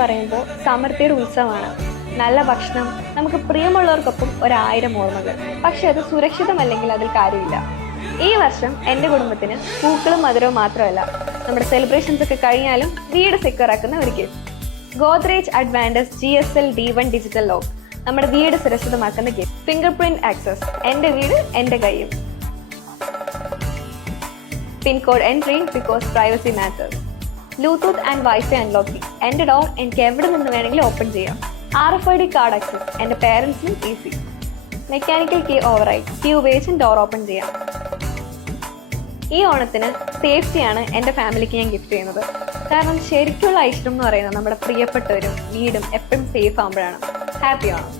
പറയുമ്പോൾ സമൃദ്ധിയുടെ ഉത്സവമാണ്. നല്ല ഭക്ഷണം, നമുക്ക് പ്രിയമുള്ളവർക്കൊപ്പം 1000 ഓർമ്മകൾ. പക്ഷെ അത് സുരക്ഷിതമല്ലെങ്കിൽ അതിൽ കാര്യമില്ല. ഈ വർഷം എൻ്റെ കുടുംബത്തിന് പൂക്കളും മധുരവും മാത്രമല്ല, നമ്മുടെ സെലിബ്രേഷൻസ് ഒക്കെ കഴിഞ്ഞാലും വീട് സെക്യൂർ ആക്കുന്ന ഒരു gift. Godrej അഡ്വാൻറ്റസ് GSL D1 digital lock നമ്മുടെ വീട് സുരക്ഷിതമാക്കുന്ന ഗിഫ്റ്റ്. ഫിംഗർ പ്രിന്റ് ആക്സസ്, എൻ്റെ വീട് എൻ്റെ കയ്യിൽ. Pincode entry because privacy matters. Bluetooth and wifi unlocking, എൻ്റെ ഡോർ എനിക്ക് എവിടെ നിന്ന് വേണമെങ്കിലും ഓപ്പൺ ചെയ്യാം. RFID കാർഡ് ആക്സസ്, എൻ്റെ പേരൻസിനും easy. Mechanical key override, key ഉപയോഗിച്ച് ഡോർ ഓപ്പൺ ചെയ്യാം. ഈ ഓണത്തിന് സേഫ്റ്റിയാണ് എൻ്റെ ഫാമിലിക്ക് ഞാൻ ഗിഫ്റ്റ് ചെയ്യുന്നത്. കാരണം ശരിക്കുള്ള ഐശ്വര്യം എന്ന് പറയുന്നത് നമ്മുടെ പ്രിയപ്പെട്ടവരും വീടും എപ്പോഴും സേഫ് ആകുമ്പോഴാണ്. ഹാപ്പി ഓണം.